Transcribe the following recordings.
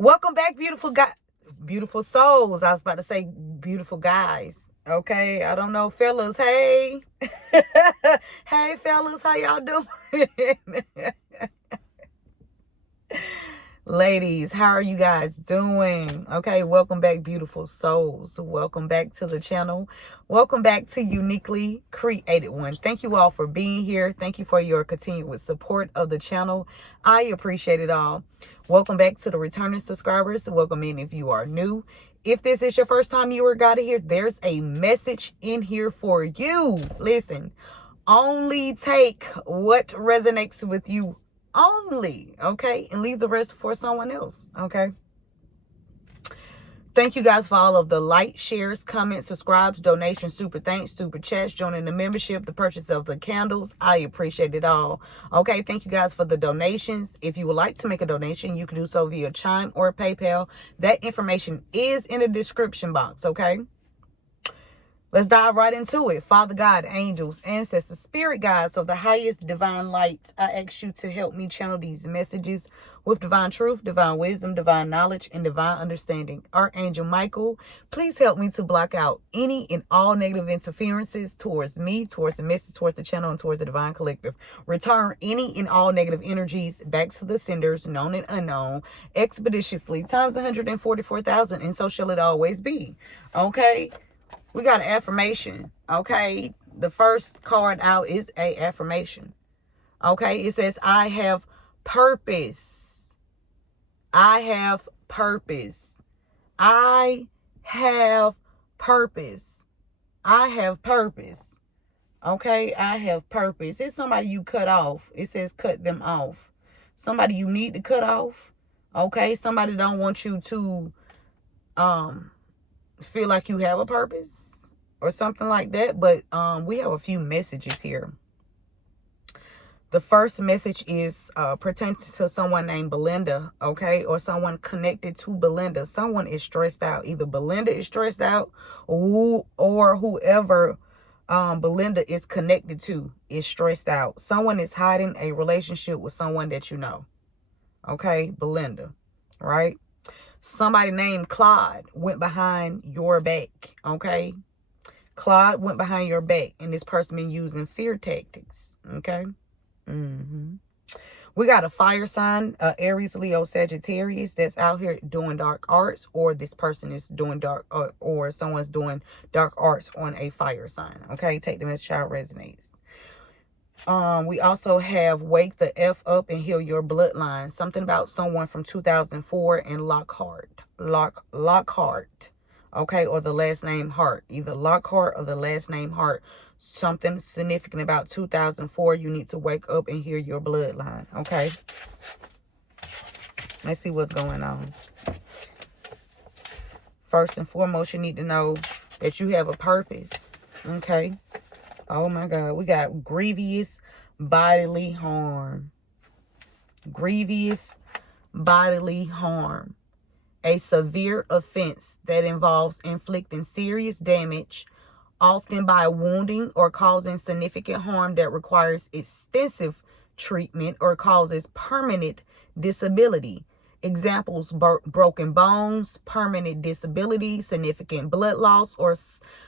Welcome back, beautiful souls. I was about to say beautiful guys. Okay, I don't know, fellas. Hey, hey, fellas, how y'all doing? Ladies, how are you guys doing? Okay, welcome back, beautiful souls. Welcome back to the channel. Welcome back to Uniquely Created One. Thank you all for being here. Thank you for your continuous support of the channel. I appreciate it all. Welcome back to the returning subscribers. Welcome in if you are new. If this is your first time you got here, there's a message in here for you. Listen, only take what resonates with you only, okay, and leave the rest for someone else. Okay, thank you guys for all of the likes, shares, comments, subscribes, donations, super thanks, super chats, joining the membership, the purchase of the candles. I appreciate it all. Okay, thank you guys for the donations. If you would like to make a donation, you can do so via Chime or PayPal. That information is in the description box. Okay, let's dive right into it. Father God, angels, ancestors, spirit guides of the highest divine light, I ask you to help me channel these messages with divine truth, divine wisdom, divine knowledge, and divine understanding. Archangel Michael, please help me to block out any and all negative interferences towards me, towards the message, towards the channel, and towards the divine collective. Return any and all negative energies back to the senders, known and unknown, expeditiously, times 144,000, and so shall it always be. Okay? We got an affirmation, okay? The first card out is a affirmation, okay? It says, I have purpose. I have purpose. I have purpose. I have purpose, okay? I have purpose. It's somebody you cut off. It says cut them off. Somebody you need to cut off, okay? Somebody don't want you to feel like you have a purpose or something like that. But we have a few messages here. The first message is pertaining to someone named Belinda, okay, or someone connected to Belinda. Someone is stressed out. Either Belinda is stressed out, or whoever Belinda is connected to is stressed out. Someone is hiding a relationship with someone that you know, okay, Belinda, right? Somebody named Claude went behind your back, okay? Claude went behind your back, and this person been using fear tactics, okay? We got a fire sign, Aries, Leo, Sagittarius, that's out here doing dark arts, or this person is doing dark, or someone's doing dark arts on a fire sign, okay? Take them as child resonates. We also have wake the F up and heal your bloodline. Something about someone from 2004 and Lockhart, okay, or the last name Hart, either Lockhart or the last name Hart. Something significant about 2004. You need to wake up and heal your bloodline, okay? Let's see what's going on. First and foremost, you need to know that you have a purpose, okay? Oh my God, we got grievous bodily harm. Grievous bodily harm. A severe offense that involves inflicting serious damage, often by wounding or causing significant harm that requires extensive treatment or causes permanent disability. Examples: broken bones, permanent disability, significant blood loss, or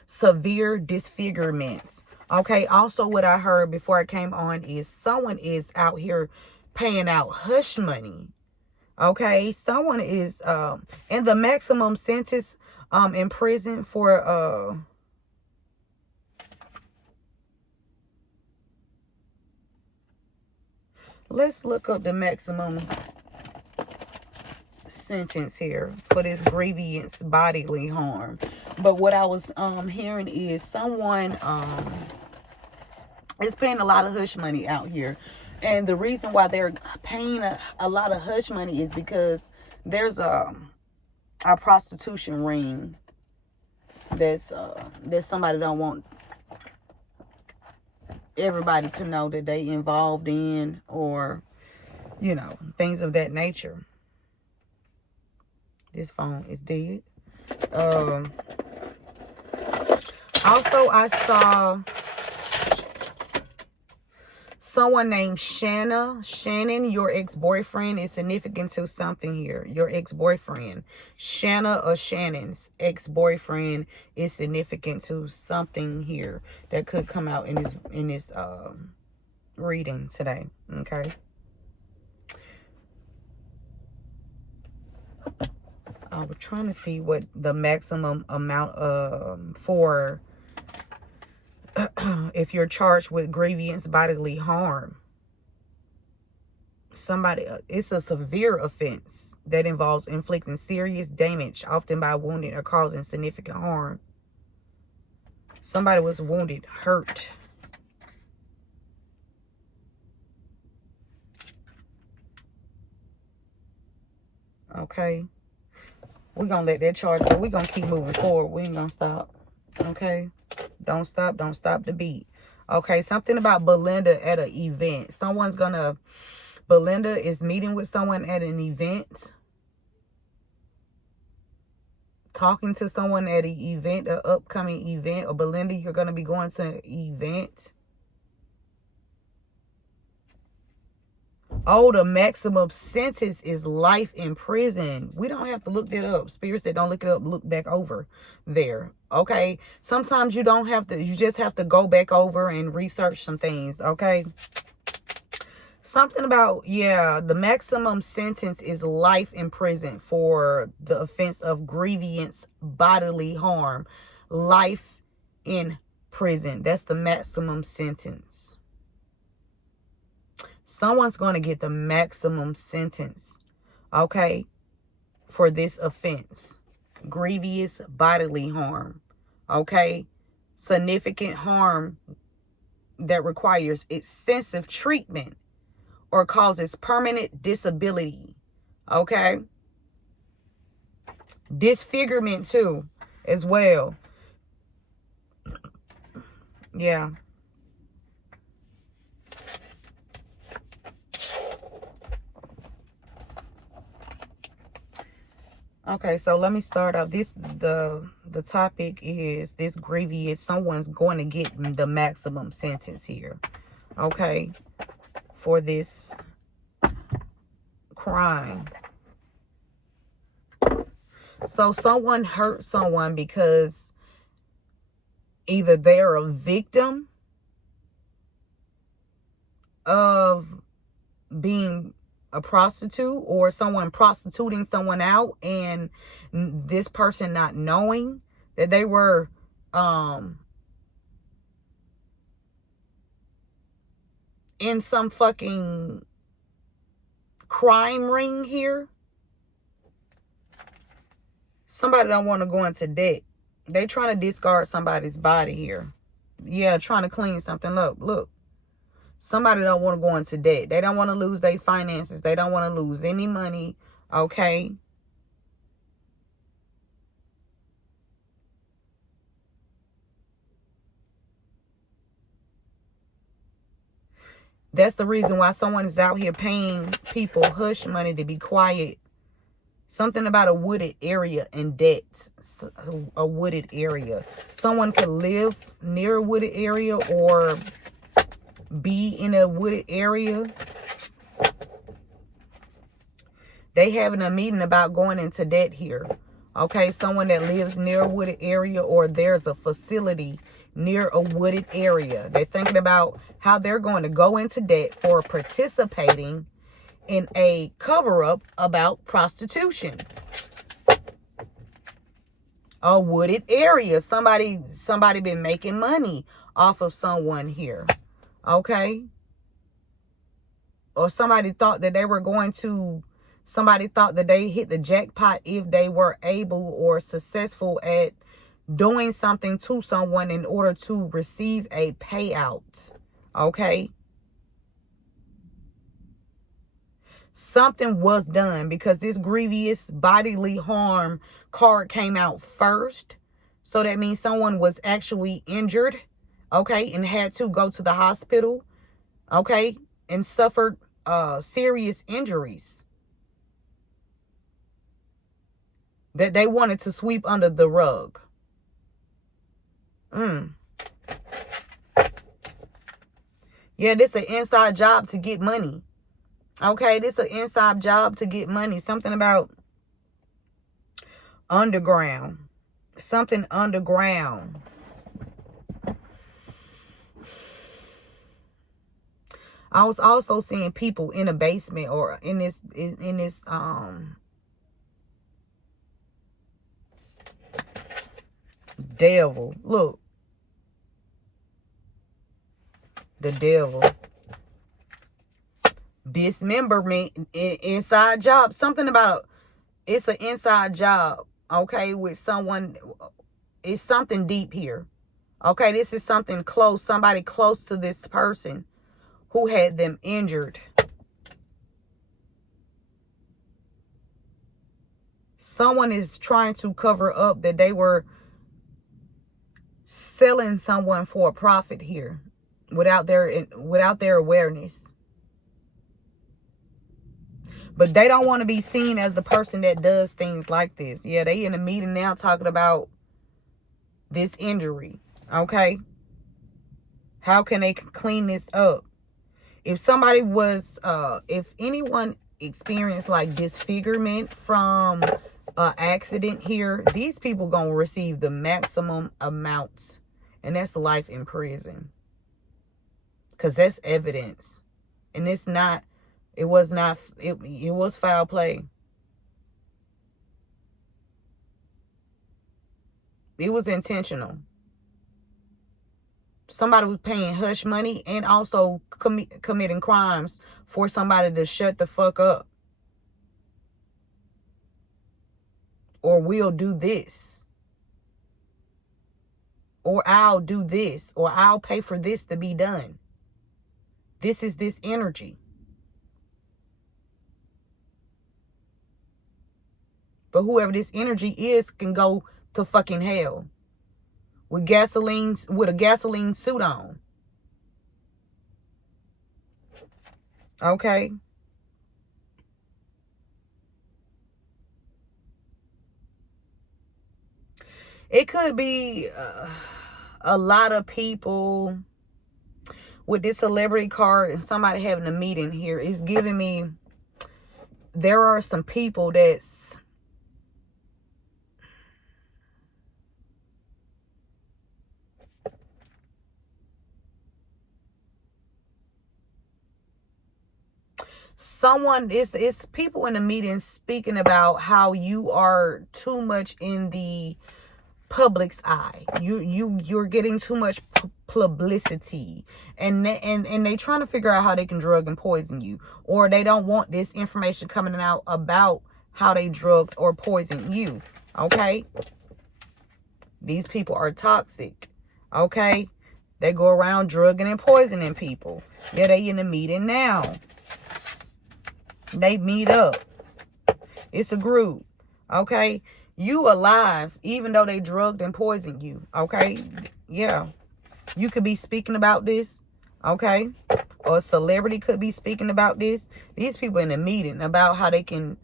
severe disfigurement. Okay, also what I heard before I came on is someone is out here paying out hush money. Okay, someone is in the maximum sentence in prison for let's look up the maximum sentence here for this grievous bodily harm. But what I was hearing is someone is paying a lot of hush money out here. And the reason why they're paying a lot of hush money is because there's a prostitution ring that's that somebody don't want everybody to know that they involved in, or, you know, things of that nature. This phone is dead. Also, I saw someone named Shannon, your ex-boyfriend is significant to something here. Your ex-boyfriend. Shanna or Shannon's ex-boyfriend is significant to something here that could come out in this reading today. Okay. I was trying to see what the maximum amount for if you're charged with grievous bodily harm. Somebody, it's a severe offense that involves inflicting serious damage, often by wounding or causing significant harm. Somebody was wounded, hurt. Okay. We're going to let that charge go. We're going to keep moving forward. We ain't going to stop. Okay. Don't stop the beat. Okay. Something about Belinda at an event. Belinda is meeting with someone at an event. Talking to someone at an event, an upcoming event. Or Belinda, you're going to be going to an event. Oh, the maximum sentence is life in prison. We don't have to look that up. Spirit said don't look it up. Look back over there. Okay. Sometimes you don't have to. You just have to go back over and research some things. Okay. Something about, yeah, the maximum sentence is life in prison for the offense of grievous bodily harm. Life in prison. That's the maximum sentence. Someone's going to get the maximum sentence, okay, for this offense. Grievous bodily harm, okay? Significant harm that requires extensive treatment or causes permanent disability, okay? Disfigurement too, as well. Yeah. Okay, so let me start off. The topic is this grievous. Someone's going to get the maximum sentence here. Okay, for this crime. So someone hurt someone because either they're a victim of being a prostitute or someone prostituting someone out, and this person not knowing that they were in some fucking crime ring here. Somebody don't want to go into debt. They trying to discard somebody's body here. Yeah, trying to clean something up. Look. Somebody don't want to go into debt. They don't want to lose their finances. They don't want to lose any money. Okay. That's the reason why someone is out here paying people hush money to be quiet. Something about a wooded area and debt. A wooded area. Someone could live near a wooded area or be in a wooded area. They having a meeting about going into debt here. Okay, someone that lives near a wooded area, or there's a facility near a wooded area. They're thinking about how they're going to go into debt for participating in a cover-up about prostitution. A wooded area. Somebody been making money off of someone here. Okay. Or somebody thought that they were going to, somebody thought that they hit the jackpot if they were able or successful at doing something to someone in order to receive a payout. Okay. Something was done because this grievous bodily harm card came out first. So that means someone was actually injured. Okay, and had to go to the hospital, okay, and suffered serious injuries that they wanted to sweep under the rug. Yeah, this an inside job to get money. Okay, this an inside job to get money. Something about underground. Something underground. I was also seeing people in a basement or in this devil. Look. The devil. Dismemberment, inside job. Something about it's an inside job, okay, with someone. It's something deep here. Okay, this is something close. Somebody close to this person who had them injured. Someone is trying to cover up that they were selling someone for a profit here without their awareness. But they don't want to be seen as the person that does things like this. Yeah, they in a meeting now talking about this injury. Okay. How can they clean this up? If somebody was, if anyone experienced like disfigurement from an accident here, these people gonna receive the maximum amount. And that's life in prison. Because that's evidence. And it's not, it was foul play. It was intentional. Somebody was paying hush money and also committing crimes for somebody to shut the fuck up. Or we'll do this. Or I'll do this. Or I'll pay for this to be done. This is this energy. But whoever this energy is can go to fucking hell. With a gasoline suit on. Okay. It could be a lot of people with this celebrity card and somebody having a meeting here. It's giving me, there are some people that's it's people in the meeting speaking about how you are too much in the public's eye. You're getting too much publicity, and they trying to figure out how they can drug and poison you, or they don't want this information coming out about how they drugged or poisoned you. Okay, these people are toxic. Okay, they go around drugging and poisoning people. Yeah, they in the meeting now. They meet up. It's a group. Okay, you alive even though they drugged and poisoned you. Okay, yeah, you could be speaking about this. Okay, or a celebrity could be speaking about this. These people in a meeting about how they can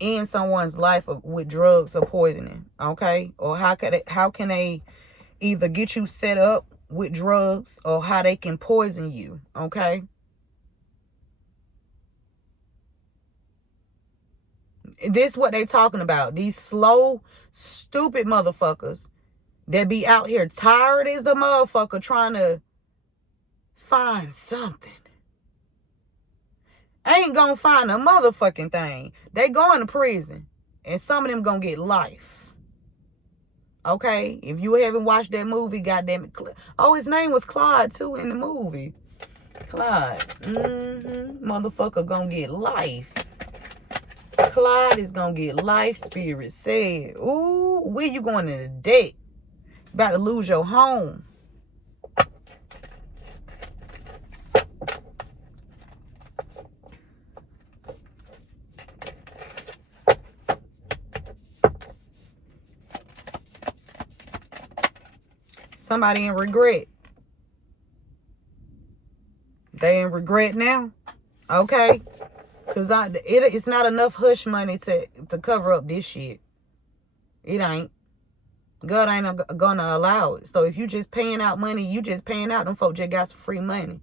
end someone's life with drugs or poisoning. Okay, or how can they either get you set up with drugs or how they can poison you. Okay, this is what they talking about. These slow, stupid motherfuckers that be out here tired as a motherfucker trying to find something. Ain't gonna find a motherfucking thing. They going to prison. And some of them gonna get life. Okay? If you haven't watched that movie, goddamn it. Oh, his name was Clyde too in the movie. Clyde. Motherfucker gonna get life. Clyde is gonna get life, spirit said. Ooh, where you going in the debt? About to lose your home. Somebody in regret. They in regret now. Okay. Because it's not enough hush money to cover up this shit. It ain't. God ain't gonna allow it. So if you just paying out money, you just paying out. Them folks just got some free money.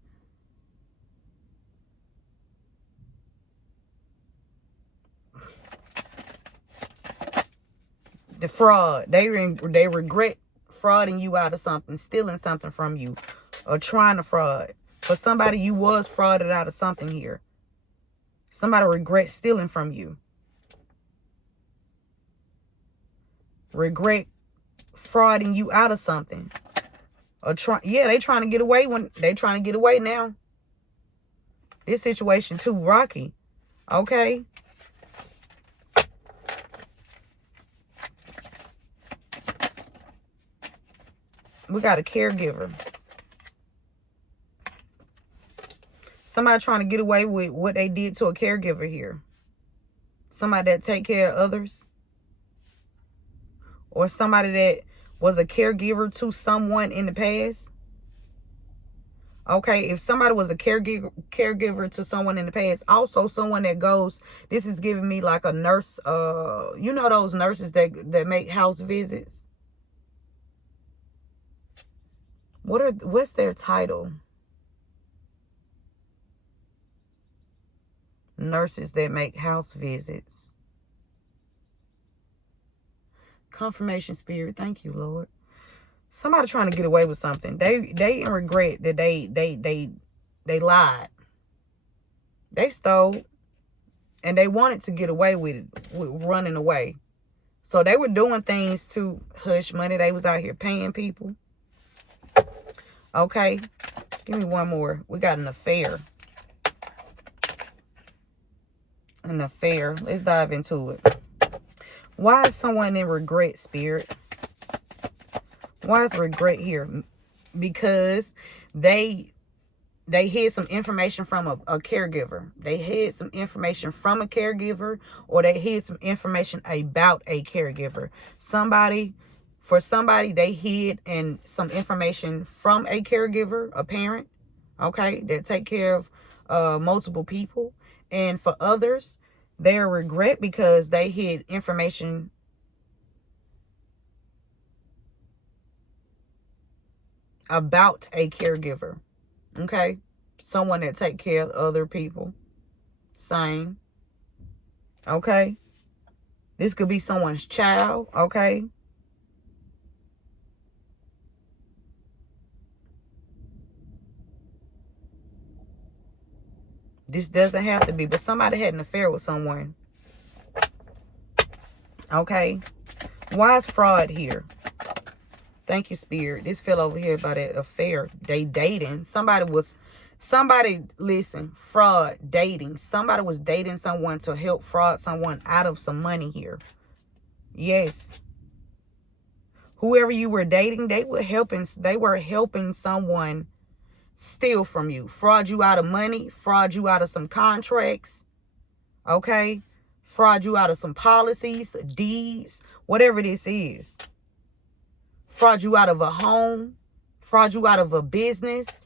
The fraud. They regret frauding you out of something, stealing something from you, or trying to fraud. For somebody, you was frauded out of something here. Somebody regrets stealing from you. Regret frauding you out of something. Or they trying to get away now. This situation too rocky. Okay. We got a caregiver. Somebody trying to get away with what they did to a caregiver here. Somebody that take care of others. Or somebody that was a caregiver to someone in the past. Okay, if somebody was a caregiver to someone in the past, also someone that goes, this is giving me like a nurse, you know those nurses that make house visits? What's their title? Nurses that make house visits. Confirmation spirit. Thank you, Lord. Somebody trying to get away with something. They regret that they lied. They stole. And they wanted to get away with it, with running away. So they were doing things to hush money. They was out here paying people. Okay. Give me one more. We got an affair. An affair. Let's dive into it. Why is someone in regret, spirit? Why is regret here? Because they hid some information from a caregiver. They hid some information from a caregiver, or they hid some information about a caregiver. For somebody, they hid some information from a caregiver, a parent, okay, that take care of multiple people. And for others, they regret because they hid information about a caregiver. Okay. Someone that take care of other people. Same. Okay. This could be someone's child. Okay. This doesn't have to be, but somebody had an affair with someone. Okay. Why is fraud here? Thank you, Spirit. This fell over here by that affair. They dating. Listen, fraud, dating. Somebody was dating someone to help fraud someone out of some money here. Yes. Whoever you were dating, they were helping someone steal from you. Fraud you out of money. Fraud you out of some contracts. Okay? Fraud you out of some policies, deeds, whatever this is. Fraud you out of a home. Fraud you out of a business.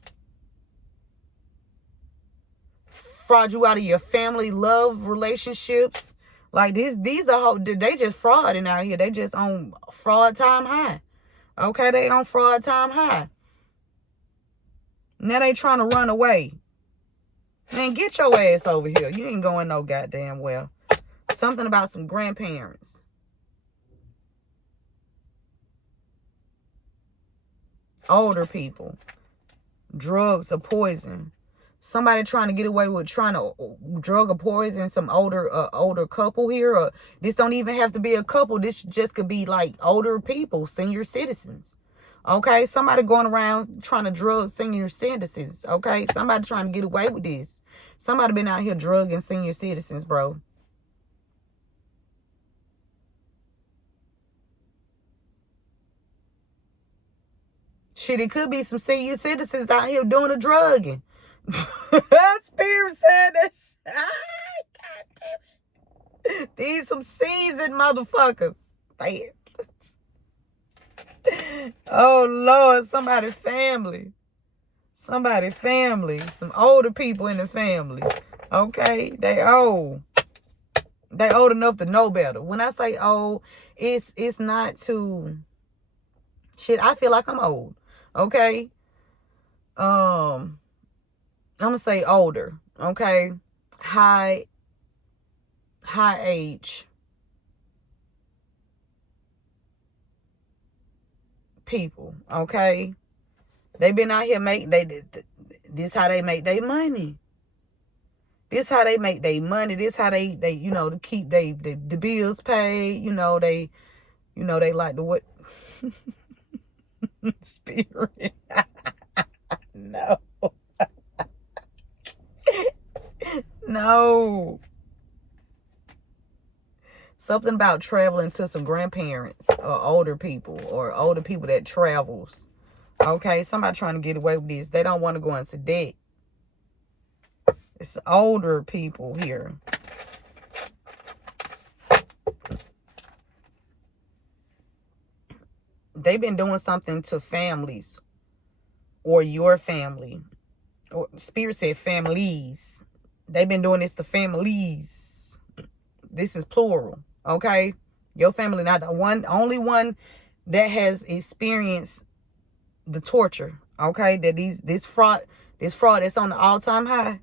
Fraud you out of your family love relationships. Like these are they just frauding out here. They just on fraud time high. Okay, they on fraud time high. Now they trying to run away. Man, get your ass over here. You ain't going no goddamn well. Something about some grandparents. Older people. Drugs or poison. Somebody trying to get away with trying to drug or poison some older couple here. Or this don't even have to be a couple. This just could be like older people, senior citizens. Okay, somebody going around trying to drug senior citizens. Okay, somebody trying to get away with this. Somebody been out here drugging senior citizens, bro. Shit, it could be some senior citizens out here doing the drugging. Spirit said that. God damn it. These some seasoned motherfuckers. Man. Oh, Lord. Somebody's family. Somebody's family. Some older people in the family. Okay? They old. They old enough to know better. When I say old, it's not to Shit, I feel like I'm old. Okay. I'm gonna say older. Okay. High age people. Okay. They been out here this how they make their money. This how they make their money. This how they to keep the bills paid. They like the what spirit. No. No. Something about traveling to some grandparents or older people that travels. Okay, somebody trying to get away with this. They don't want to go into debt. It's older people here. They've been doing something to families or your family. Or Spirit said families. They've been doing this to families. This is plural. Okay? Your family not the only one that has experienced the torture. Okay? That this fraud that's on the all-time high.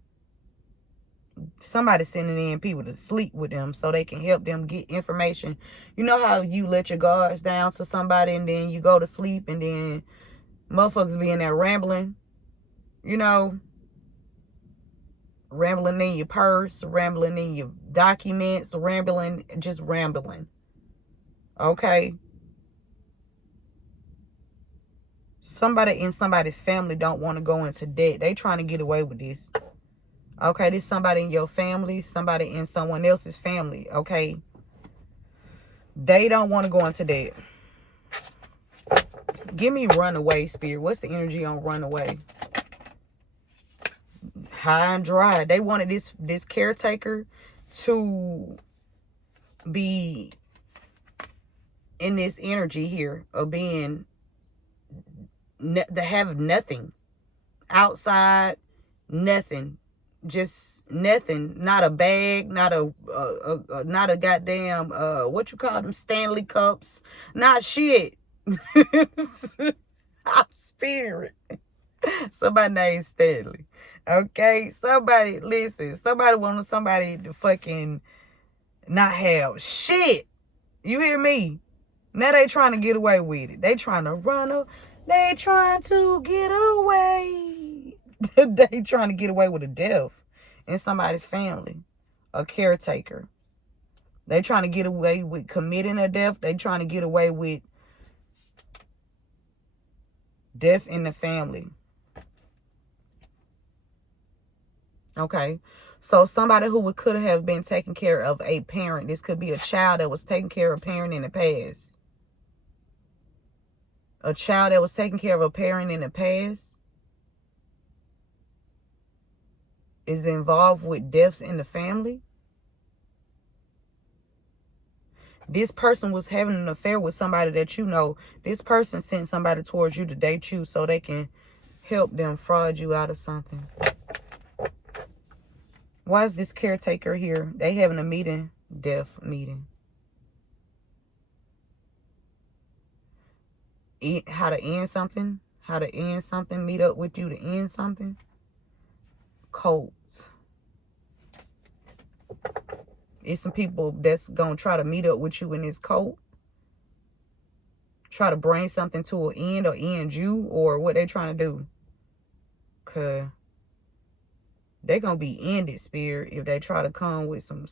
Somebody sending in people to sleep with them so they can help them get information. You know how you let your guards down to somebody and then you go to sleep and then motherfuckers be in there rambling, rambling in your purse, rambling in your documents, just rambling. Okay? Somebody in somebody's family don't want to go into debt. They trying to get away with this. Okay, this somebody in your family, somebody in someone else's family, okay? They don't want to go into debt. Give me runaway, Spirit. What's the energy on runaway? High and dry. They wanted this caretaker to be in this energy here of being, to have nothing. Outside, nothing. Just nothing. Not a bag, not a goddamn what you call them, Stanley cups, not shit. Spirit. Somebody named Stanley. Okay, somebody wanted somebody to fucking not have shit. You hear me? Now they trying to get away with it. They trying to they trying to get away. They trying to get away with a death in somebody's family. A caretaker. They trying to get away with committing a death. They trying to get away with death in the family. Okay. So somebody who could have been taking care of a parent. This could be a child that was taking care of a parent in the past. A child that was taking care of a parent in the past is involved with deaths in the family. This person was having an affair with somebody that you know. This person sent somebody towards you to date you so they can help them fraud you out of something. Why is this caretaker here? They having a meeting, death meeting. How to end something. How to end something. Meet up with you to end something. Cults. It's some people that's going to try to meet up with you in this cult. Try to bring something to an end or end you or what they trying to do. Because they're going to be ended, Spirit, if they try to come with some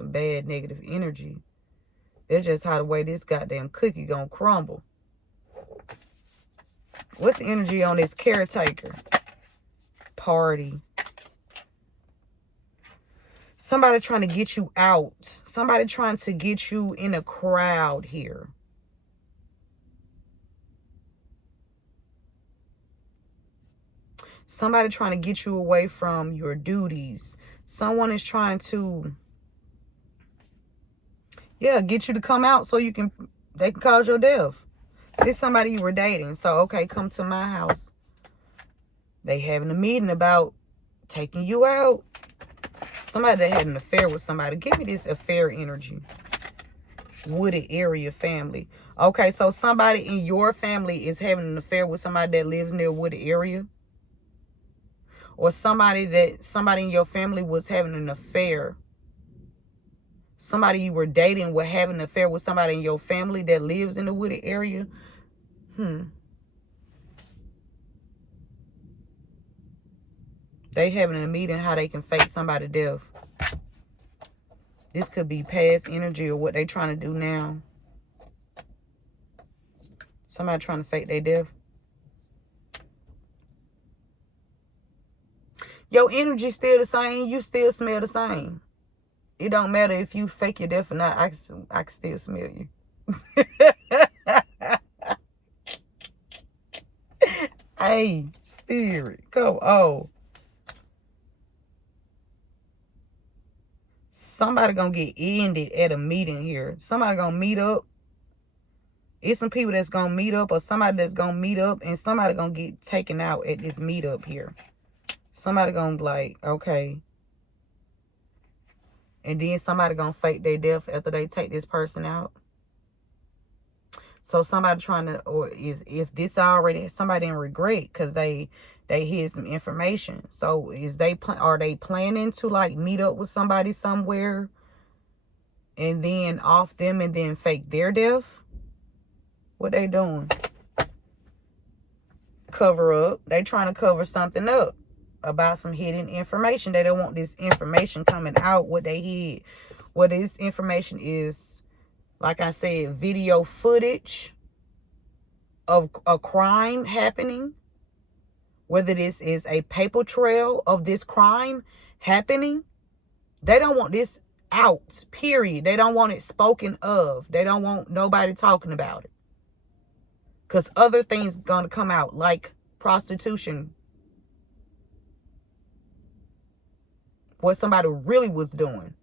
bad negative energy. That's just how the way this goddamn cookie going to crumble. What's the energy on this caretaker? Party. Somebody trying to get you out. Somebody trying to get you in a crowd here. Somebody trying to get you away from your duties. Someone is trying to, get you to come out so they can cause your death. This is somebody you were dating. So, okay, come to my house. They having a meeting about taking you out. Somebody that had an affair with somebody. Give me this affair energy. Wooded area family. Okay, so somebody in your family is having an affair with somebody that lives near wooded area. Or somebody in your family was having an affair. Somebody you were dating was having an affair with somebody in your family that lives in the wooded area. They having a meeting how they can fake somebody death. This could be past energy or what they trying to do now. Somebody trying to fake their death. Your energy still the same. You still smell the same. It don't matter if you fake your death or not. I can still smell you. Hey, spirit, come on. Somebody gonna get ended at a meeting here. Somebody gonna meet up. It's some people that's gonna meet up, or somebody that's gonna meet up, and somebody gonna get taken out at this meetup here. Somebody gonna be like, okay. And then somebody gonna fake their death after they take this person out. So somebody trying to, or if this already, somebody in regret because they hid some information. So are they planning to like meet up with somebody somewhere and then off them and then fake their death? What they doing? Cover up. They trying to cover something up about some hidden information. They don't want this information coming out, what they hid. What this information is, like I said, video footage of a crime happening. Whether this is a paper trail of this crime happening. They don't want this out, period. They don't want it spoken of. They don't want nobody talking about it. Because other things going to come out, like prostitution. What somebody really was doing.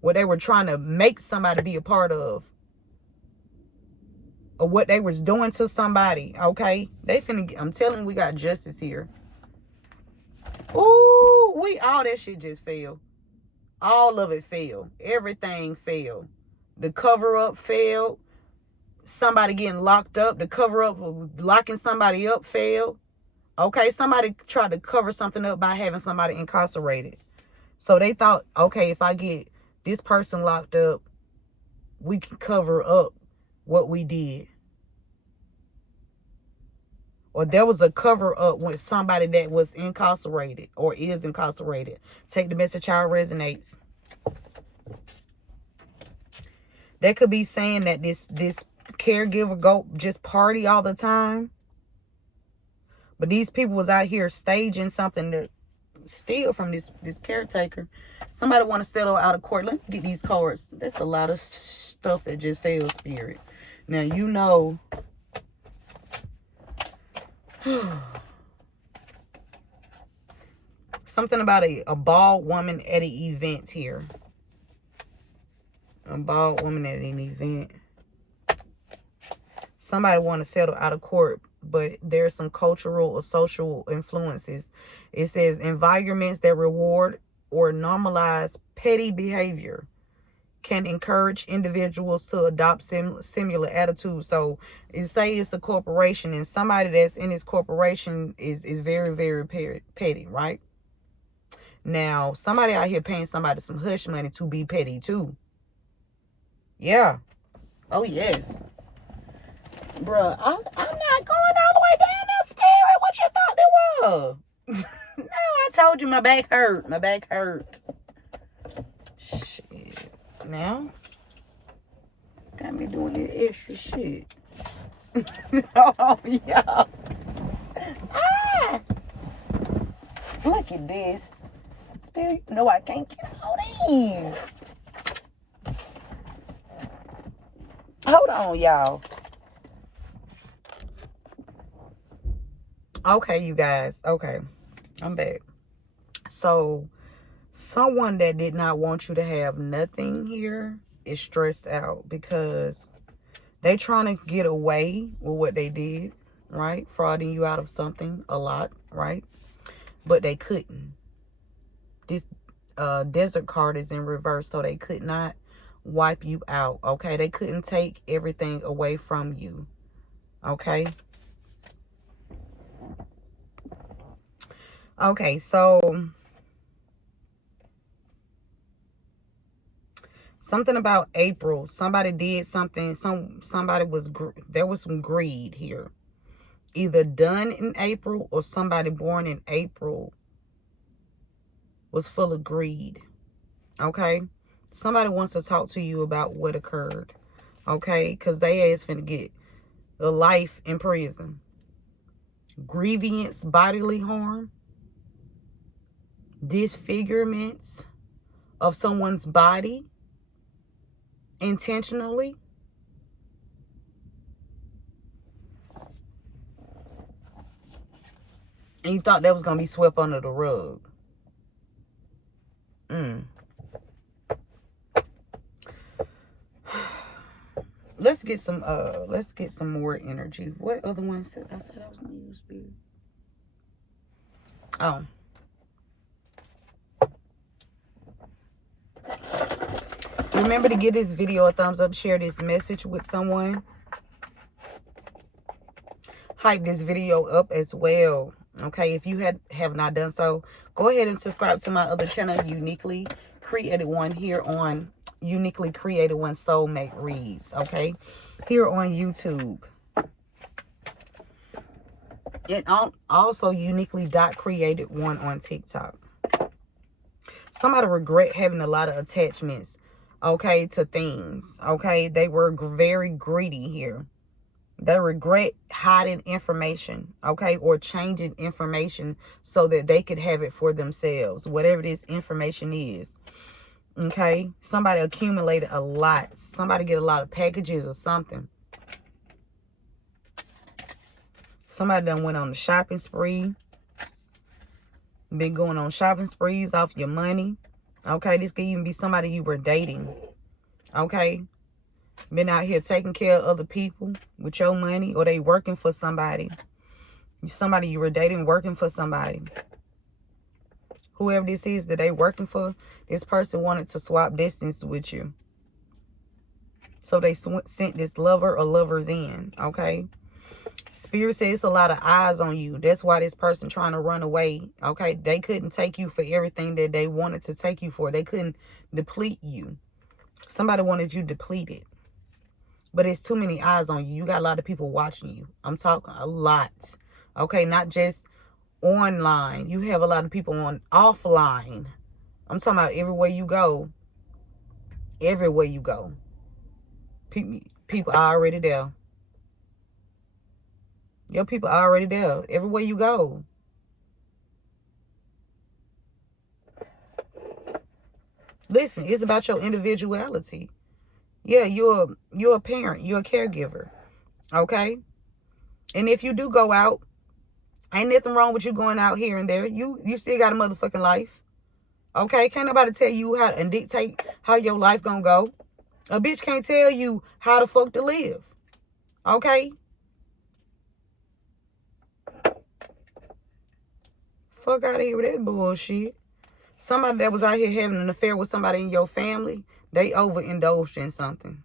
What they were trying to make somebody be a part of. Or what they was doing to somebody, okay? They finna get, I'm telling you, we got justice here. Ooh, all that shit just fell. All of it fell. Everything fell. The cover up failed. Somebody getting locked up. The cover up locking somebody up failed. Okay, somebody tried to cover something up by having somebody incarcerated. So they thought, okay, if I get this person locked up, we can cover up what we did. Or there was a cover up with somebody that was incarcerated or is incarcerated. Take the message how it resonates. That could be saying that this caregiver go just party all the time. But these people was out here staging something to steal from this caretaker. Somebody want to settle out of court. Let me get these cards. That's a lot of stuff that just fails, spirit. Now, you know. Something about a bald woman at an event here. A bald woman at an event. Somebody want to settle out of court, but there's some cultural or social influences. It says environments that reward or normalize petty behavior can encourage individuals to adopt similar attitudes. So it say it's a corporation, and somebody that's in this corporation is very, very petty, right? Now, somebody out here paying somebody some hush money to be petty too. Yeah. Oh, yes. Bruh, I'm not going all the way down there, spirit. What you thought it was? No, I told you my back hurt. My back hurt. Shit. Now, got me doing this extra shit. Oh, y'all. Ah! Look at this. Spirit, you know I can't get all these. Hold on, y'all. Okay, you guys. Okay, I'm back. So, someone that did not want you to have nothing here is stressed out because they trying to get away with what they did, right? Frauding you out of something a lot, right? But they couldn't. This desert card is in reverse, so they could not wipe you out, okay? They couldn't take everything away from you, okay? Okay, so something about April. Somebody did something. There was some greed here. Either done in April or somebody born in April was full of greed. Okay? Somebody wants to talk to you about what occurred. Okay? Because they ass finna get a life in prison. Grievance, bodily harm, disfigurements of someone's body intentionally. And you thought that was going to be swept under the rug. Let's get some more energy. What other one said I was going to use, Spirit? Oh. Remember to give this video a thumbs up, share this message with someone. Hype this video up as well. Okay, if you have not done so, go ahead and subscribe to my other channel, Uniquely Created One, here on Uniquely Created One Soulmate Reads. Okay, here on YouTube. And also Uniquely.Created One on TikTok. Somebody regret having a lot of attachments, okay, to things. Okay, they were very greedy here. They regret hiding information, okay, or changing information so that they could have it for themselves, whatever this information is, okay? Somebody accumulated a lot. Somebody get a lot of packages or something. Somebody done went on a shopping spree. Been going on shopping sprees off your money, okay? This could even be somebody you were dating, okay? Been out here taking care of other people with your money, or they working for somebody. Somebody you were dating working for somebody. Whoever this is that they working for, this person wanted to swap distance with you. So they sent this lover or lovers in, okay? Spirit says a lot of eyes on you. That's why this person trying to run away, okay? They couldn't take you for everything that they wanted to take you for. They couldn't deplete you. Somebody wanted you depleted. But it's too many eyes on you. You got a lot of people watching you. I'm talking a lot. Okay, not just online. You have a lot of people on offline. I'm talking about everywhere you go. Everywhere you go. People are already there. Your people are already there. Everywhere you go. Listen, it's about your individuality. Yeah, you're a parent. You're a caregiver. Okay? And if you do go out, ain't nothing wrong with you going out here and there. You still got a motherfucking life. Okay? Can't nobody tell you how and dictate how your life gonna go. A bitch can't tell you how the fuck to live. Okay? Fuck out of here with that bullshit. Somebody that was out here having an affair with somebody in your family, they overindulged in something.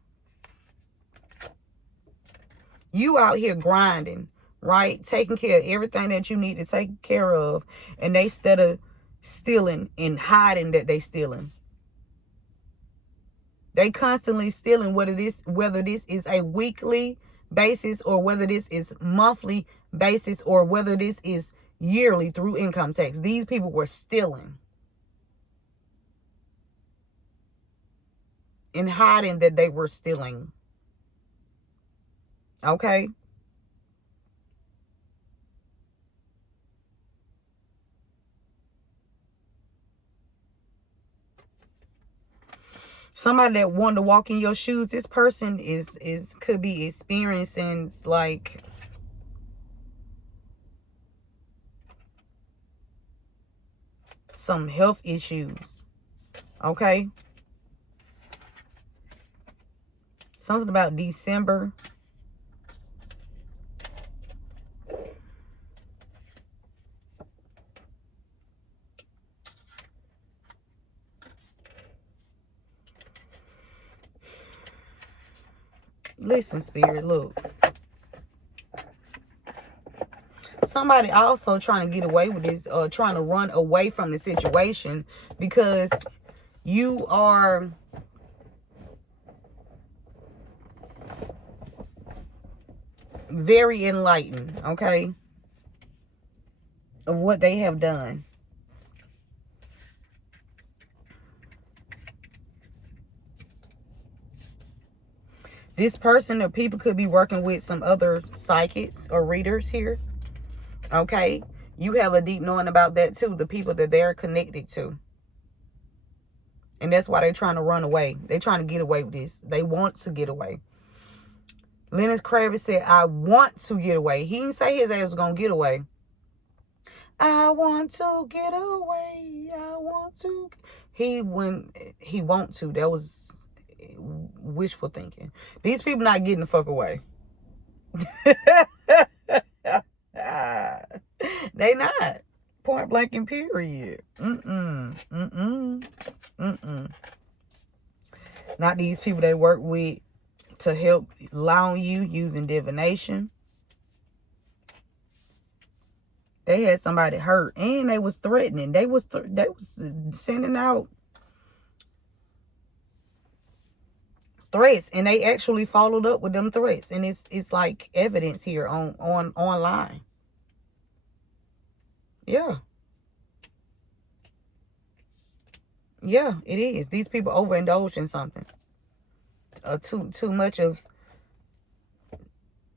You out here grinding, right? Taking care of everything that you need to take care of. And they, instead of stealing and hiding that they stealing, they constantly stealing, whether this is a weekly basis or whether this is monthly basis or whether this is yearly through income tax. These people were stealing and hiding that they were stealing. Okay? Somebody that wanted to walk in your shoes, this person could be experiencing like some health issues. Okay? Something about December. Listen, Spirit, look. Somebody also trying to get away with this, trying to run away from the situation because you are very enlightened, okay, of what they have done. This person or people could be working with some other psychics or readers here. Okay. You have a deep knowing about that too. The people that they're connected to. And that's why they're trying to run away. They're trying to get away with this. They want to get away. Lennox Kravitz said, I want to get away. He didn't say his ass was going to get away. I want to get away. I want to. He want to. That was wishful thinking. These people not getting the fuck away. They not. Point blank and period. Not these people they work with to help lie on you using divination. They had somebody hurt and they was threatening. They was sending out threats, and they actually followed up with them threats, and it's like evidence here on online. Yeah, it is. These people overindulge in something. Too much of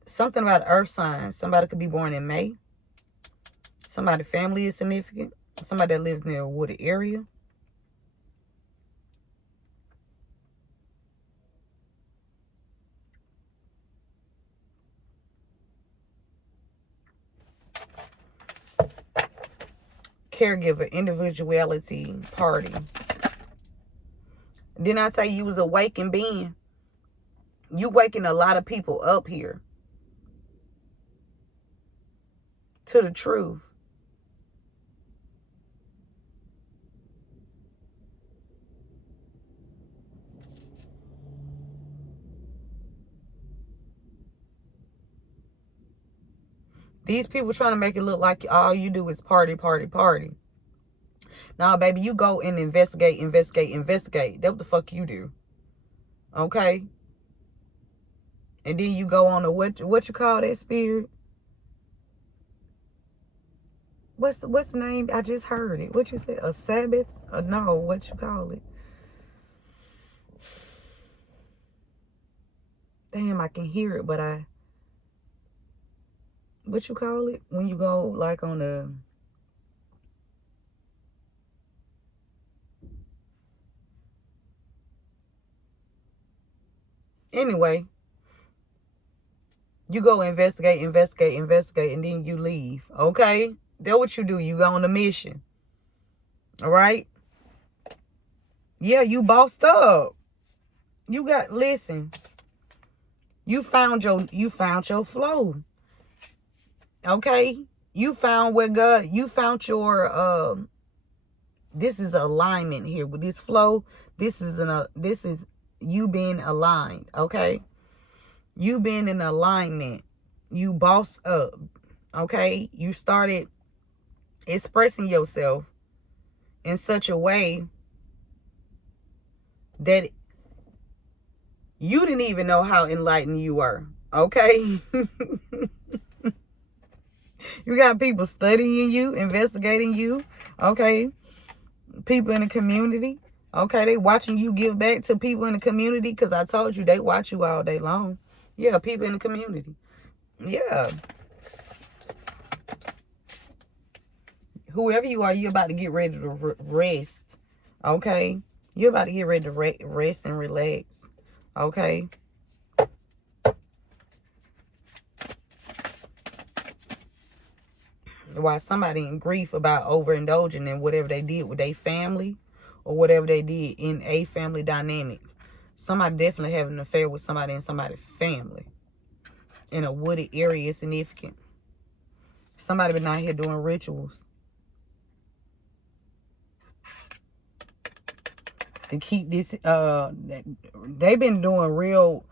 something about earth signs. Somebody could be born in May. Somebody's family is significant. Somebody that lives near a wooded area. Caregiver, individuality, party. Didn't I say you was awakened being? You waking a lot of people up here to the truth. These people trying to make it look like all you do is party, party, party. Nah, baby, you go and investigate. That's what the fuck you do. Okay? And then you go on a, what you call that, Spirit? What's the name? I just heard it. What you say? A Sabbath? No, what you call it? Damn, I can hear it, but what you call it? When you go like on the... Anyway, you go investigate, and then you leave. Okay? That's what you do. You go on a mission. All right? Yeah, you bossed up. You got, listen. You found your flow. Okay? You found where God, you found your this is alignment here with this flow. This is you being aligned, okay? You being in alignment. You boss up, okay? You started expressing yourself in such a way that you didn't even know how enlightened you were, okay? You got people studying you, investigating you, okay? People in the community, okay? They watching you give back to people in the community, because I told you they watch you all day long. Yeah, people in the community. Yeah. Whoever you are, you're about to get ready to rest, okay? You're about to get ready to rest and relax, okay? While somebody in grief about overindulging in whatever they did with their family or whatever they did in a family dynamic. Somebody definitely having an affair with somebody in somebody's family. In a wooded area is significant. Somebody been out here doing rituals to keep this, they've been doing real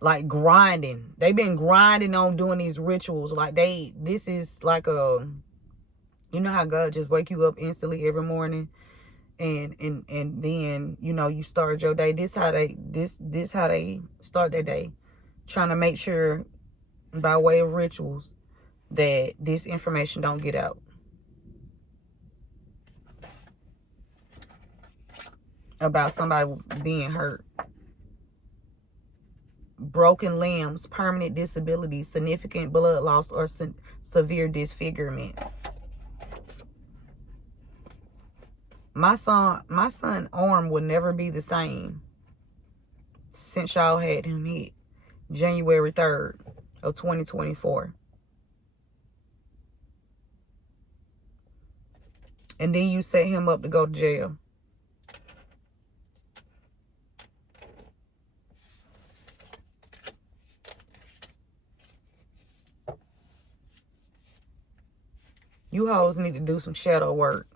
like grinding. They've been grinding on doing these rituals. Like this is like a, you know how God just wake you up instantly every morning, and then, you know, you start your day. This how they start their day, trying to make sure by way of rituals that this information don't get out about somebody being hurt. Broken limbs, permanent disability, significant blood loss, or severe disfigurement. My son arm will never be the same since y'all had him hit January 3rd of 2024. And then you set him up to go to jail. You hoes need to do some shadow work.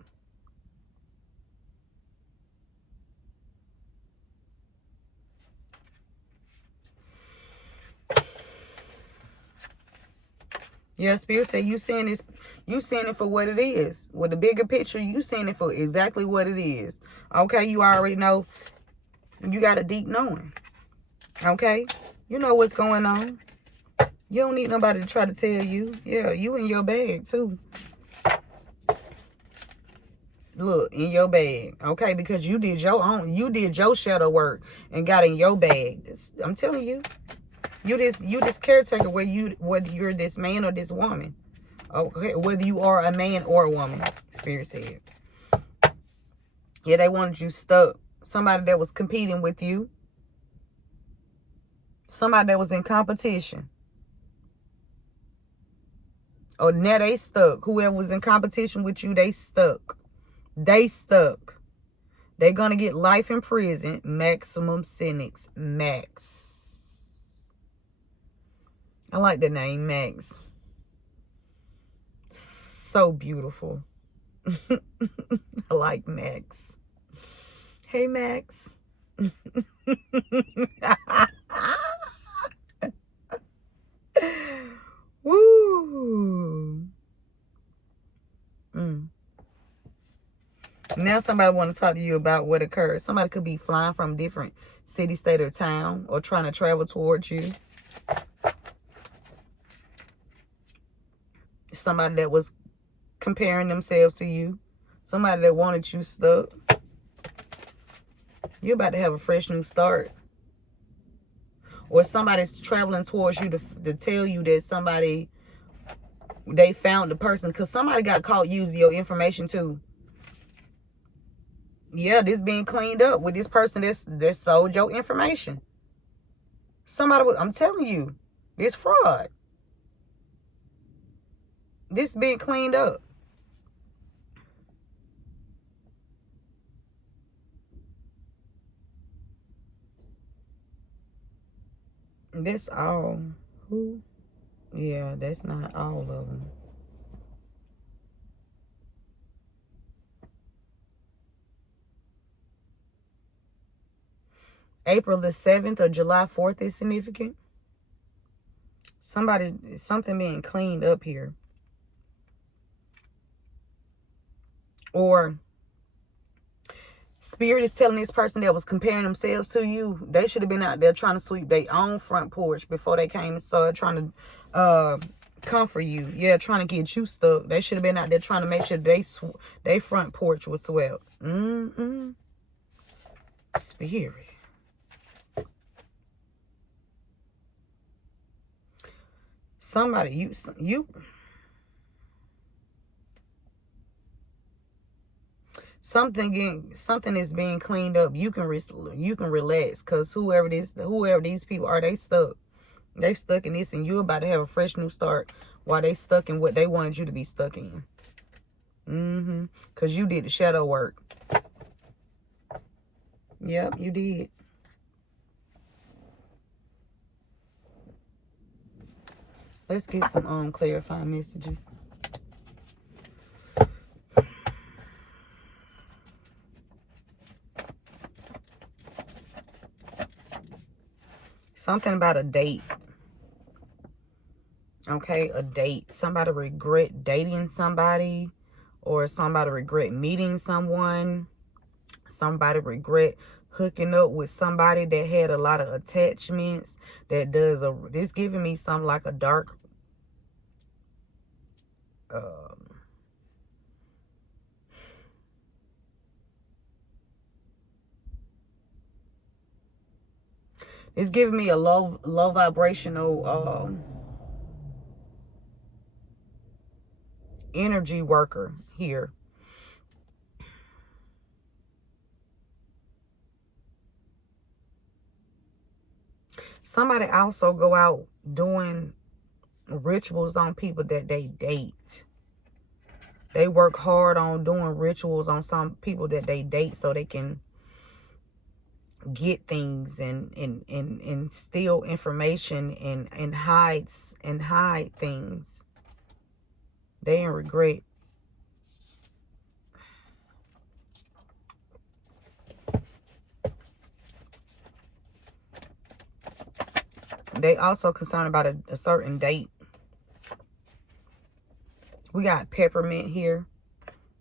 Yeah, Spirit said you seeing it for what it is. With the bigger picture, you seeing it for exactly what it is. Okay, you already know. You got a deep knowing. Okay? You know what's going on. You don't need nobody to try to tell you. Yeah, you in your bag too. Look, in your bag. Okay, because you did your shadow work and got in your bag. I'm telling you. You this caretaker, whether you're this man or this woman. Okay, whether you are a man or a woman, Spirit said. Yeah, they wanted you stuck. Somebody that was competing with you. Somebody that was in competition. Oh, now they stuck. Whoever was in competition with you, they stuck. They stuck. They're going to get life in prison. Maximum sentence. Max. I like the name Max. So beautiful. I like Max. Hey, Max. Woo. Now somebody want to talk to you about what occurred. Somebody could be flying from different city, state, or town, or trying to travel towards you. Somebody that was comparing themselves to you. Somebody that wanted you stuck. You're about to have a fresh new start. Or somebody's traveling towards you to tell you that they found the person. Because somebody got caught using your information too. Yeah, this being cleaned up with this person that sold your information. I'm telling you, this fraud. This being cleaned up. This all. Who? Yeah, that's not all of them. April the 7th or July 4th is significant. Something being cleaned up here. Or Spirit is telling this person that was comparing themselves to you, they should have been out there trying to sweep their own front porch before they came and started trying to comfort you. Yeah, trying to get you stuck. They should have been out there trying to make sure they front porch was swept. Spirit. Somebody, you. Something is being cleaned up. You can relax, because whoever these people are, they stuck. They stuck in this, and you're about to have a fresh new start while they stuck in what they wanted you to be stuck in. Because you did the shadow work. Yep, you did. Let's get some clarifying messages. Something about a date. Okay, a date. Somebody regret dating somebody, or somebody regret meeting someone. Somebody regret hooking up with somebody that had a lot of attachments. That does a, this giving me some like a dark it's giving me a low vibrational energy worker here. Somebody also go out doing rituals on people that they date. They work hard on doing rituals on some people that they date so they can get things and steal information and hide things. They in regret. They also concerned about a certain date. We got peppermint here.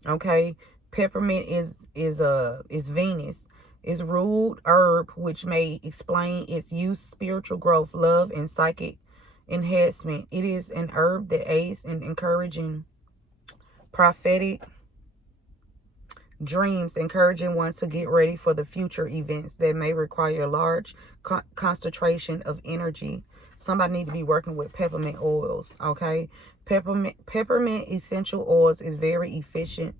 Okay, peppermint is Venus. It's ruled herb, which may explain its use, spiritual growth, love, and psychic enhancement. It is an herb that aids in encouraging prophetic dreams, encouraging one to get ready for the future events that may require a large concentration of energy. Somebody need to be working with peppermint oils, okay? Peppermint essential oils is very efficient,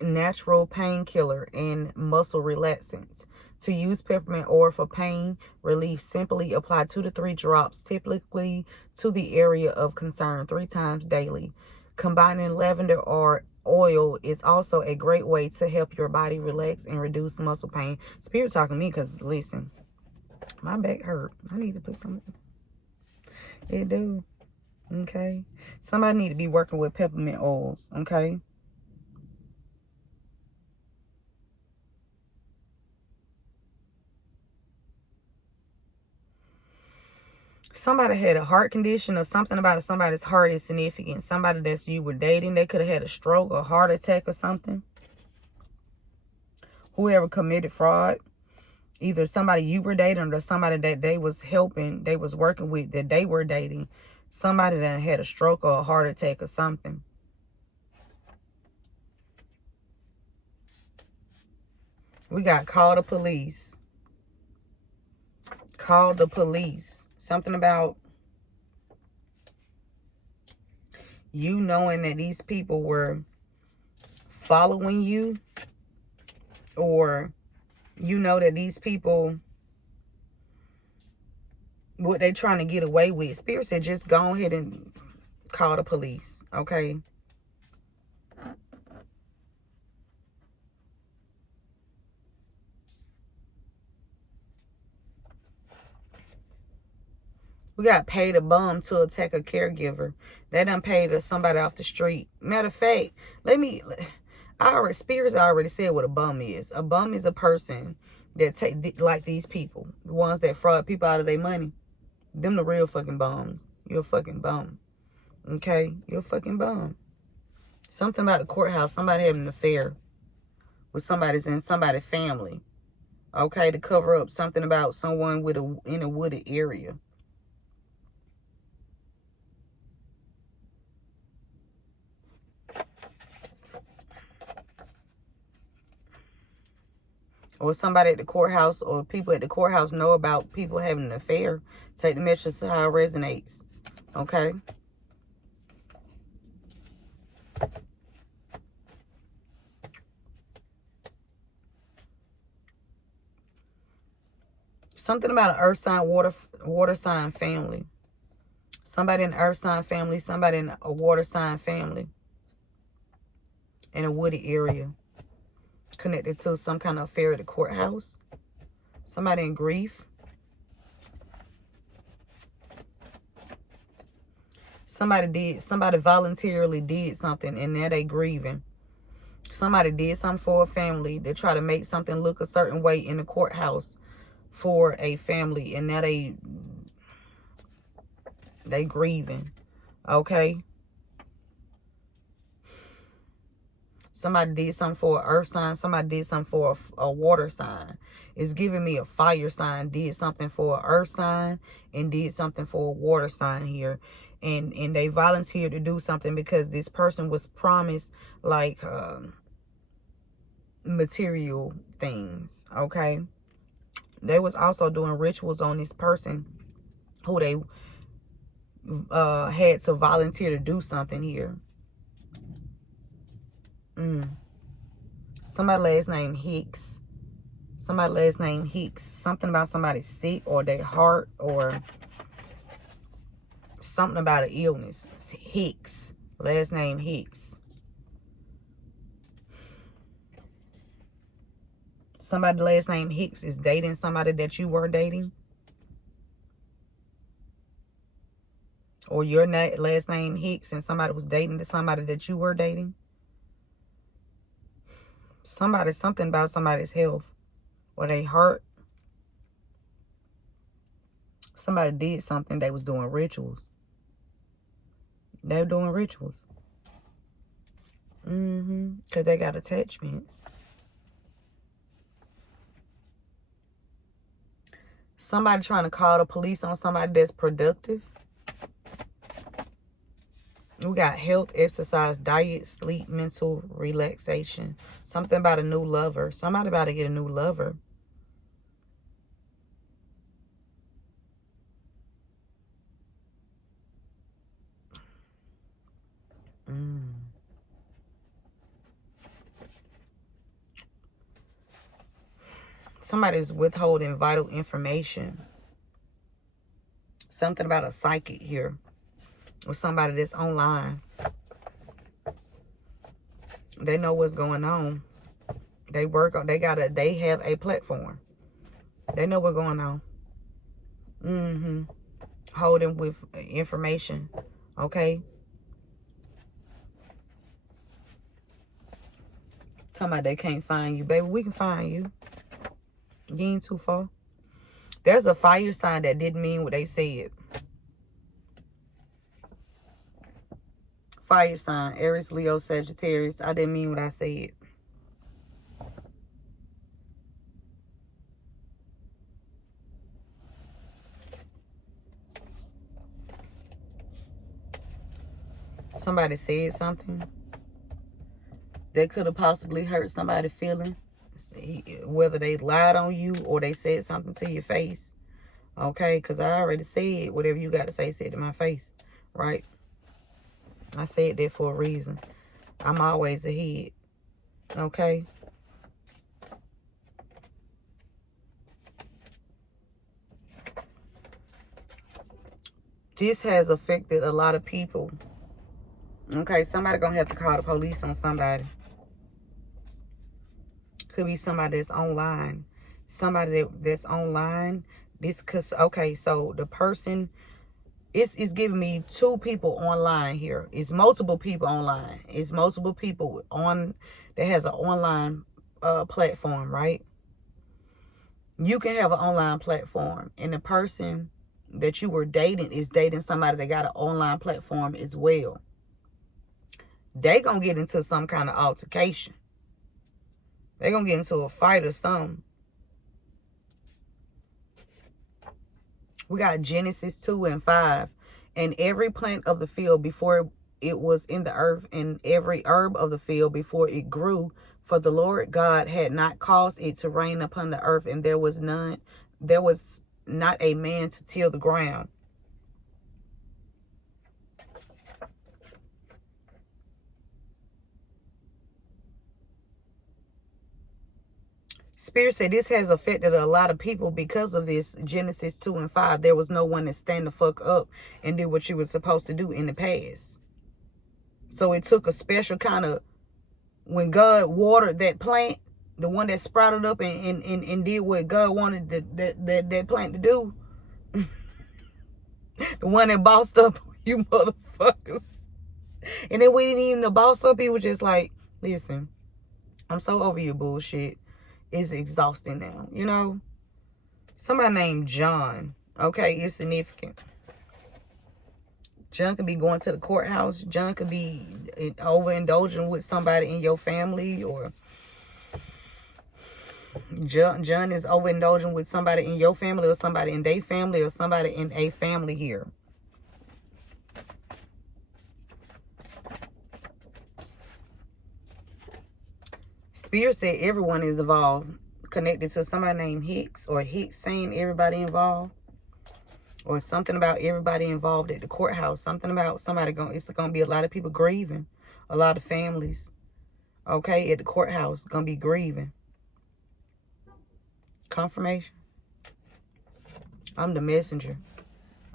natural painkiller and muscle relaxant. To use peppermint oil for pain relief, simply apply 2 to 3 drops, typically to the area of concern, 3 times daily. Combining lavender or oil is also a great way to help your body relax and reduce muscle pain. Spirit talking to me because, listen, my back hurt. I need to put some. It do. Okay. Somebody need to be working with peppermint oils. Okay. Somebody had a heart condition or something about somebody's heart is significant. Somebody that you were dating, they could have had a stroke or heart attack or something. Whoever committed fraud, either somebody you were dating or somebody that they was helping, they was working with, that they were dating. Somebody that had a stroke or a heart attack or something. We got call the police. Call the police. Something about you knowing that these people were following you, or you know that these people, what they trying to get away with. Spirit said just go ahead and call the police, okay? We got paid a bum to attack a caregiver. They done paid somebody off the street. Matter of fact, Spirits already said what a bum is. A bum is a person that take, like these people, the ones that fraud people out of their money. Them the real fucking bums. You're a fucking bum. Okay? You're a fucking bum. Something about the courthouse. Somebody having an affair with somebody's in somebody's family. Okay? To cover up something about someone in a wooded area. Or somebody at the courthouse, or people at the courthouse know about people having an affair. Take the message to how it resonates. Okay? Something about an earth sign, water sign family. Somebody in an earth sign family, somebody in a water sign family. In a wooded area. Connected to some kind of affair at the courthouse. Somebody in grief. Somebody voluntarily did something and now they grieving. Somebody did something for a family. They try to make something look a certain way in the courthouse for a family, and now they grieving. Okay. Somebody did something for an earth sign. Somebody did something for a water sign. It's giving me a fire sign did something for an earth sign and did something for a water sign here. And they volunteered to do something because this person was promised like material things. Okay. They was also doing rituals on this person who they had to volunteer to do something here. Somebody last name Hicks. Somebody last name Hicks. Something about somebody sick or their heart or something about an illness. It's Hicks. Last name Hicks. Somebody last name Hicks is dating somebody that you were dating. Or your last name Hicks and somebody was dating somebody that you were dating. Something about somebody's health or they hurt. Somebody did something. They was doing rituals. They're doing rituals. Because they got attachments. Somebody trying to call the police on somebody that's productive. We got health, exercise, diet, sleep, mental relaxation. Something about a new lover. Somebody about to get a new lover. Somebody's withholding vital information. Something about a psychic here. Or somebody that's online. They know what's going on. They work on, they have a platform. They know what's going on. Holding with information. Okay. Talking about they can't find you. Baby, we can find you. You ain't too far. There's a fire sign that didn't mean what they said. Fire sign, Aries, Leo, Sagittarius. I didn't mean what I said. Somebody said something that could have possibly hurt somebody's feeling. Whether they lied on you or they said something to your face. Okay, because I already said whatever you got to say, said to my face. Right? I said that for a reason. I'm always ahead. Okay? This has affected a lot of people. Okay, somebody gonna have to call the police on somebody. Could be somebody that's online. Somebody that's online. Okay, so the person... It's giving me two people online here. It's multiple people online. It's multiple people on that has an online platform, right? You can have an online platform, and the person that you were dating is dating somebody that got an online platform as well. They gonna get into some kind of altercation. They gonna get into a fight or something. We got Genesis 2 and 5. And every plant of the field before it was in the earth, and every herb of the field before it grew, for the Lord God had not caused it to rain upon the earth, and there was not a man to till the ground. Spirit said this has affected a lot of people because of this. Genesis 2 and 5. There was no one to stand the fuck up and do what you were supposed to do in the past. So it took a special kind of... When God watered that plant, the one that sprouted up and did what God wanted that plant to do. The one that bossed up you motherfuckers. And then we didn't even the boss up. He was just like, listen, I'm so over your bullshit. It's exhausting now, you know. Somebody named John. Okay, it's significant. John could be going to the courthouse. John could be overindulging with somebody in your family, or John is overindulging with somebody in your family, or somebody in their family, or somebody in a family here. Spirit said everyone is involved, connected to somebody named Hicks, or Hicks saying everybody involved, or something about everybody involved at the courthouse. Something about somebody going. It's going to be a lot of people grieving, a lot of families. Okay, at the courthouse, going to be grieving. Confirmation. I'm the messenger.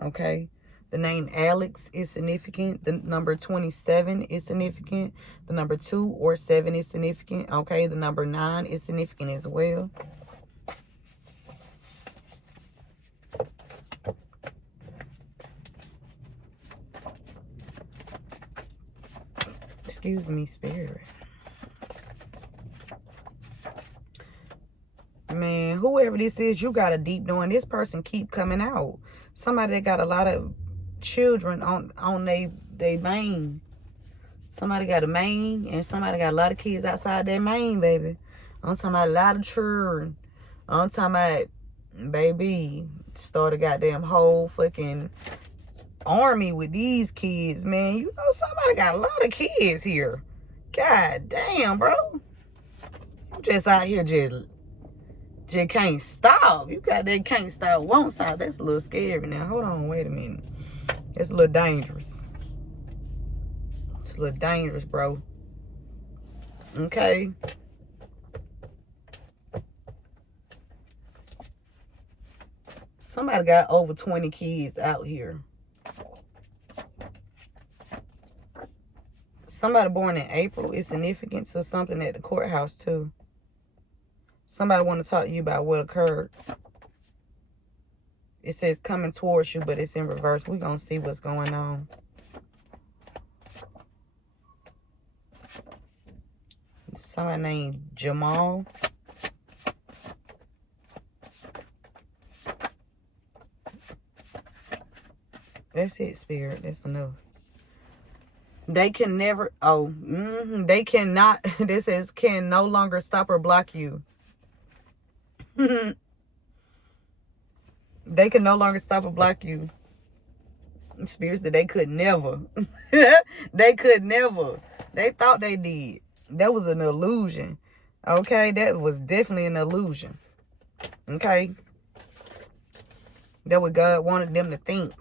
Okay. The name Alex is significant. The number 27 is significant. The number 2 or 7 is significant. Okay. The number 9 is significant as well. Excuse me, Spirit. Man, whoever this is, you got a deep knowing. This person keep coming out. Somebody that got a lot of children on they main. Somebody got a main, and somebody got a lot of kids outside their main, baby. I'm talking about a lot of children. I'm talking about, baby, start a goddamn whole fucking army with these kids, man. You know, somebody got a lot of kids here. God damn, bro. You just out here just can't stop. You got that can't stop, won't stop. That's a little scary now. Hold on, wait a minute. It's a little dangerous. It's a little dangerous, bro. Okay. Somebody got over 20 kids out here. Somebody born in April is significant to something at the courthouse, too. Somebody want to talk to you about what occurred. It says coming towards you, but it's in reverse. We're going to see what's going on. Somebody named Jamal. That's it, Spirit. That's enough. They can never, they cannot, this says can no longer stop or block you. They can no longer stop or block you. Spirits that they could never. They could never. They thought they did. That was an illusion. Okay, that was definitely an illusion. Okay. That what God wanted them to think.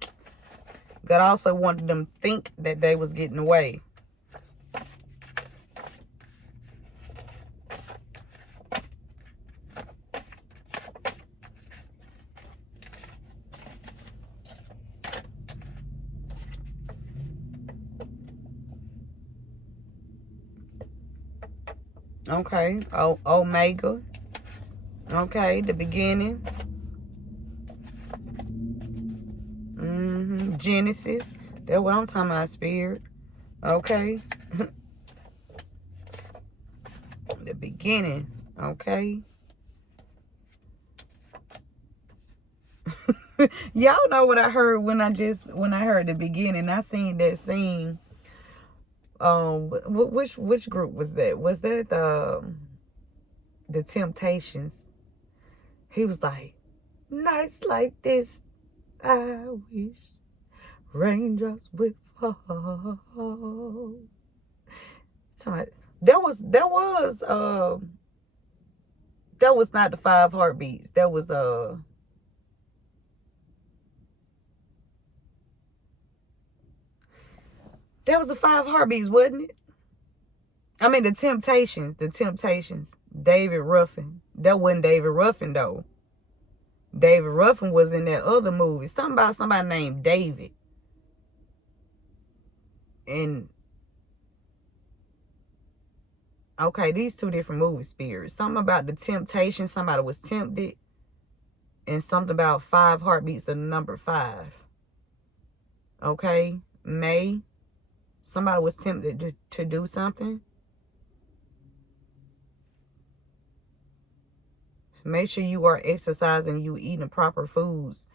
God also wanted them to think that they was getting away. Okay. Omega. Okay, the beginning. Genesis. That's what I'm talking about, Spirit. Okay. The beginning. Okay. Y'all know what I heard when I heard the beginning. I seen that scene. Which group was that? Was that the Temptations? He was like, nights like this, I wish raindrops would fall. Somebody, that was not the 5 heartbeats. That was that was the 5 heartbeats, wasn't it? I mean, the Temptations. David Ruffin. That wasn't David Ruffin, though. David Ruffin was in that other movie. Something about somebody named David. And, okay, these 2 different movie spirits. Something about the temptation. Somebody was tempted. And something about 5 heartbeats, the number 5. Okay, May. Somebody was tempted to do something. Make sure you are exercising, you eating proper foods.